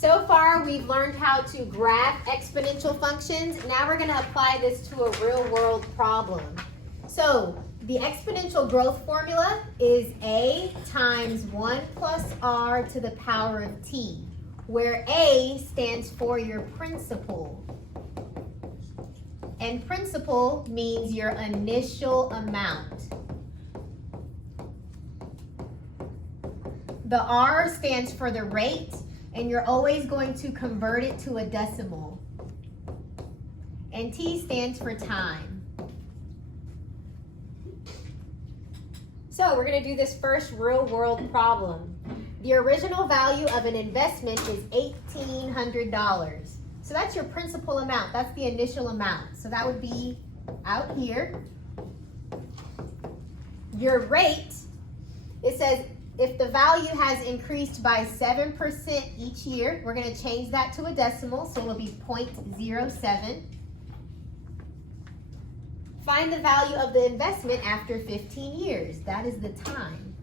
So far, we've learned how to graph exponential functions. Now we're going to apply this to a real-world problem. So the exponential growth formula is a times 1 plus r to the power of t, where a stands for your principal. And principal means your initial amount. The r stands for the rate, and you're always going to convert it to a decimal. And t stands for time. So we're going to do this first real-world problem. The original value of an investment is $1,800. So that's your principal amount. That's the initial amount. So that would be out here. Your rate, it says if the value has increased by 7% each year, we're going to change that to a decimal, so it'll be 0.07. Find the value of the investment after 15 years. That is the time.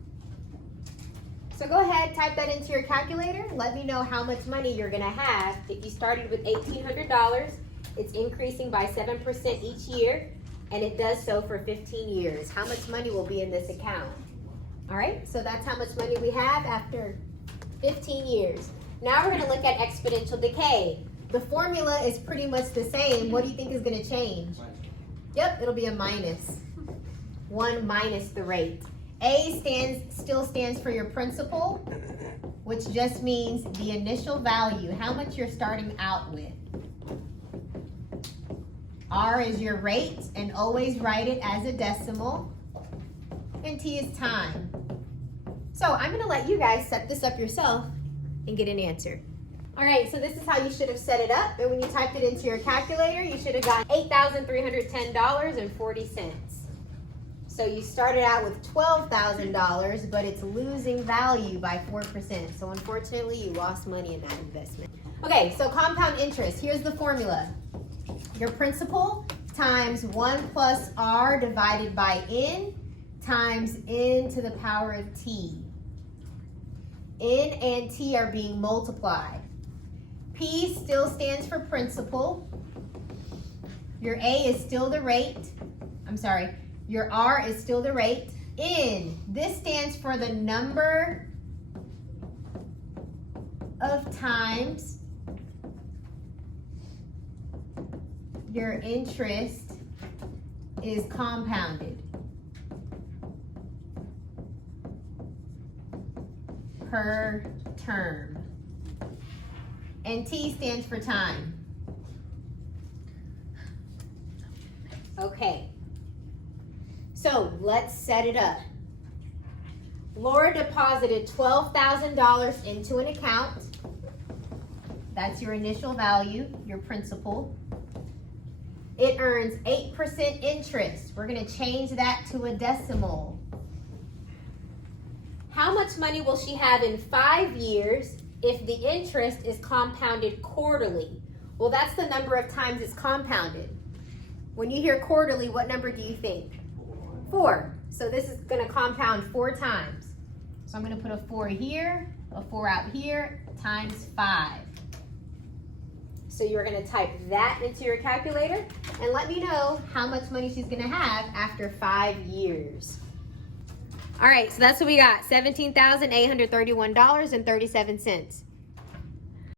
So go ahead, type that into your calculator. Let me know how much money you're going to have. If you started with $1,800, it's increasing by 7% each year, and it does so for 15 years. How much money will be in this account? All right, so that's how much money we have after 15 years. Now we're going to look at exponential decay. The formula is pretty much the same. What do you think is going to change? Yep, it'll be a minus. 1 minus the rate. A still stands for your principal, which just means the initial value, how much you're starting out with. R is your rate, and always write it as a decimal. And T is time. So I'm going to let you guys set this up yourself and get an answer. All right, so this is how you should have set it up. And when you typed it into your calculator, you should have gotten $8,310.40. So you started out with $12,000, but it's losing value by 4%. So unfortunately, you lost money in that investment. Okay, so compound interest. Here's the formula. Your principal times 1 plus r divided by n times n to the power of t. N and t are being multiplied. P still stands for principal. Your A is still the rate. Your R is still the rate. N, this stands for the number of times your interest is compounded per term. And T stands for time. Okay. So let's set it up. Laura deposited $12,000 into an account. That's your initial value, your principal. It earns 8% interest. We're going to change that to a decimal. How much money will she have in 5 years if the interest is compounded quarterly? Well, that's the number of times it's compounded. When you hear quarterly, what number do you think? 4. So this is going to compound 4 times. So I'm going to put a 4 here, a 4 out here, times 5. So you're going to type that into your calculator and let me know how much money she's going to have after 5 years. All right, so that's what we got, $17,831.37.